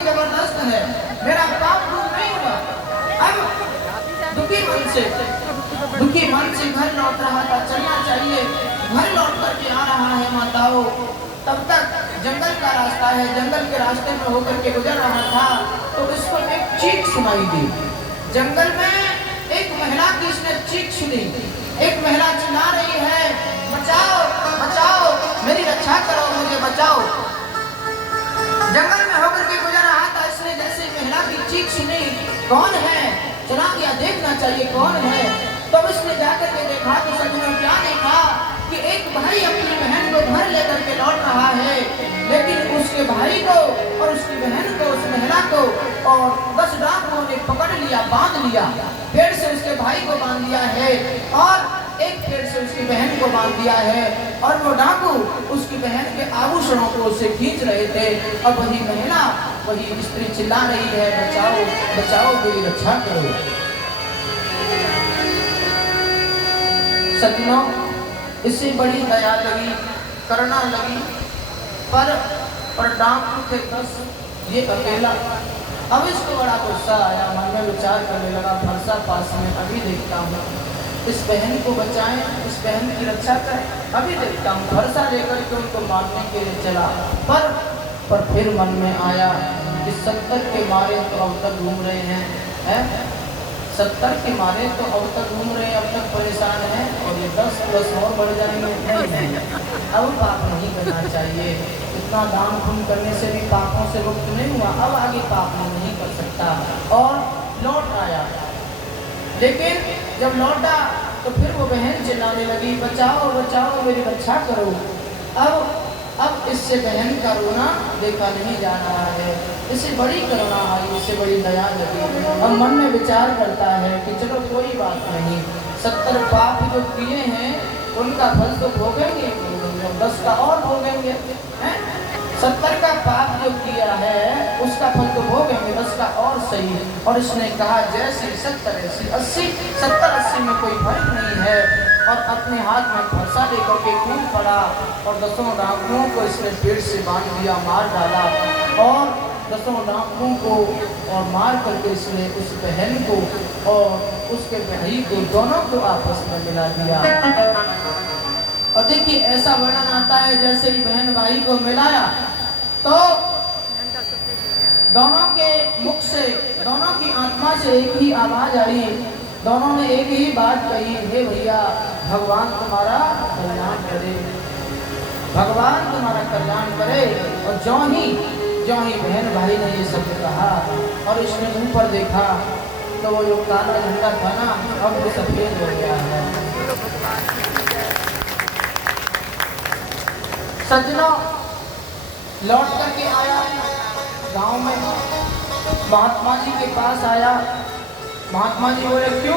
जबरदस्त है, मेरा पाप दूर नहीं हुआ। अब दुखी मन से घर लौट रहा था, चलना चाहिए, घर लौट करके आ रहा है माताओं। तब तक जंगल का रास्ता है, जंगल के रास्ते में होकर के गुजर रहा था तो इसको एक चीख सुनाई दी। जंगल में एक महिला की इसने चीख सुनी। एक महिला चिल्ला रही है, बचाओ बचाओ, मेरी रक्षा करो, मुझे बचाओ। जंगल में होकर के गुजर रहा था, इसने जैसे महिला की चीख सुनी, कौन है, चला गया देखना चाहिए कौन है। तब इसने जाकर के देखा तो सच में क्या देखा कि एक भाई अपनी बहन को घर लेकर के लौट रहा है, लेकिन उसके भाई को और उसकी बहन को, उस महिला को और 10 डाकुओं ने पकड़ लिया, बांध लिया। पेड़ से उसके भाई को बांध दिया है और एक पेड़ से उसकी बहन को बांध दिया है, और वो डाकू उसकी बहन के आभूषणों को उससे खींच रहे थे। और वही महिला, वही स्त्री चिल्ला रही है, बचाओ बचाओ, मेरी रक्षा करो। सज्जनों, इससे बड़ी दया लगी, करुणा लगी, पर डाकू थे 10, ये अकेला। अब इसको बड़ा गुस्सा आया, मन में विचार करने लगा, फरसा पास में अभी देखता हूँ, इस बहन को बचाएं, इस बहन की रक्षा करें, अभी देखता हूँ। भरसा लेकर के उनको मारने के लिए चला, पर फिर मन में आया कि 70 के मारे तो अब तक घूम रहे हैं, 70 के मारे तो अब तक घूम रहे हैं, अब तक परेशान हैं, और ये 10 प्लस और बढ़ जाएंगे। नहीं, अब पाप नहीं करना चाहिए। इतना दान पुण्य करने से भी पापों से मुक्त नहीं हुआ, अब आगे पाप नहीं कर सकता, और लौट आया। लेकिन जब लौटा तो फिर वो बहन चिल्लाने लगी, बचाओ बचाओ, मेरी रक्षा करो। अब इससे बहन का रोना देखा नहीं जा रहा है, इससे बड़ी करुणा आई, इससे बड़ी दया लगी। अब मन में विचार करता है कि चलो कोई बात नहीं, 70 पाप जो किए हैं उनका फल तो भोगेंगे, 10 का और भोगेंगे। 70 का पाप जो किया है उसका फल तो भोगेंगे, 10 का और सही। और इसने कहा जैसे 70 80 80 70 80 में कोई फर्क नहीं है, और अपने हाथ में फरसा लेकर के कूद पड़ा और 10 डाकुओं को इसने पेड़ से बांध दिया, मार डाला, और 10 डाकुओं को और मार करके इसने उस बहन को और उसके भाई को, दोनों को आपस में मिला दिया। और देखिए ऐसा वर्णन आता है, जैसे ही बहन भाई को मिलाया तो दोनों के मुख से, दोनों की आत्मा से एक ही आवाज आई, दोनों ने एक ही बात कही, हे भैया, भगवान तुम्हारा कल्याण करे, भगवान तुम्हारा कल्याण करे। और ज्यों ही बहन भाई ने ये शब्द कहा और इसने ऊपर देखा तो वो जो काला झंडा था ना, अब वो सफेद हो गया है। सज्जनों, लौट करके आया गांव में, महात्मा जी के पास आया। महात्मा जी बोले क्यों?